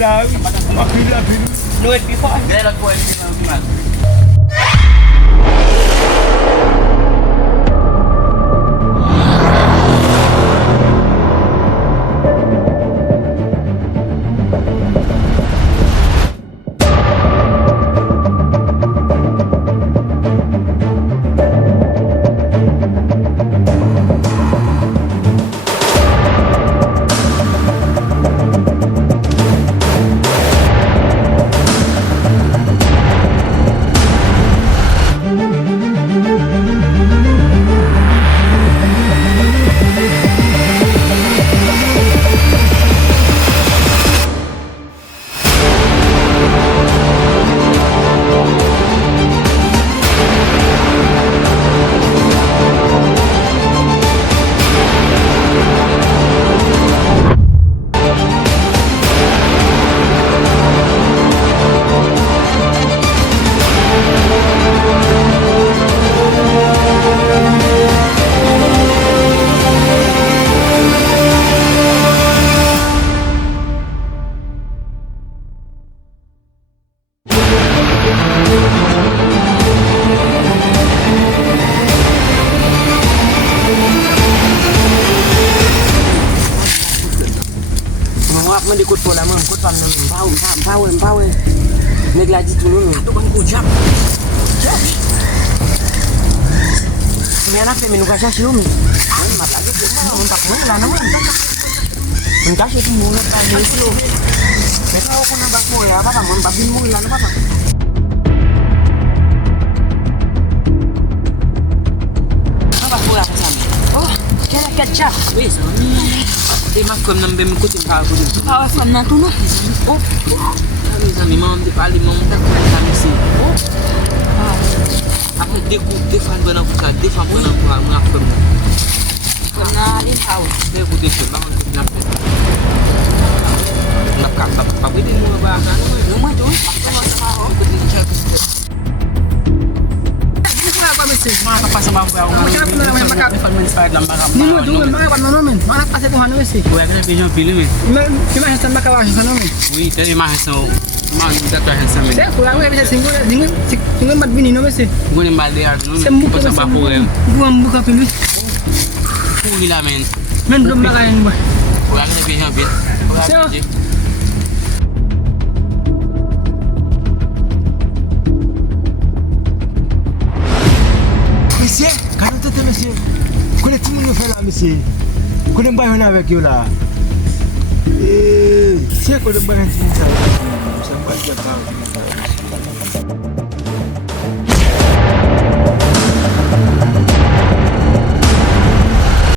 Do it before. Then I'll go and Mendikut bola mengikut pan empau nek lagi dulu itu kan kujam ini anak minum kasih sium mat lagi cuma untuk bola naman kasih itu mulut aja sium mereka aku nambah bola apa kamu babin bola apa apa bola sama oh kira kecap wis di makom nang bem kucing aku dito. Awas na to no. Oh. Kami sa mimam di pali mong tak kami si. Oh. Aku defan bana ko sa defan bana ko ang ako. Kana di tao. Dia ko dito lang ko na. Nakaka pabili mo ba ka? Lumay to. Ako sa ako. Ko din siya. Mga kapasama ko ako. Makap na naman makap. Pag-inspired lang mga Nino dulu makap na namin. Makap kasi tuhan namin si. Kuya ka na video film eh. Kima hasan makap sa namin. Oui, dari mahasno. Datu handsome. Saya kurang bisa singgul mat bini namin si. Gue ni balde ar dulu. Sembuh Pas sa bapo eh. Buang buka pilu. Gila men. Men belum lagain ba. Kuya ka na video bit. Siya. Monsieur, quand on était monsieur, qu'on est tout le monde fait là, monsieur. Qu'on est pas avec vous là. C'est qu'on est pas avec vous là. C'est pas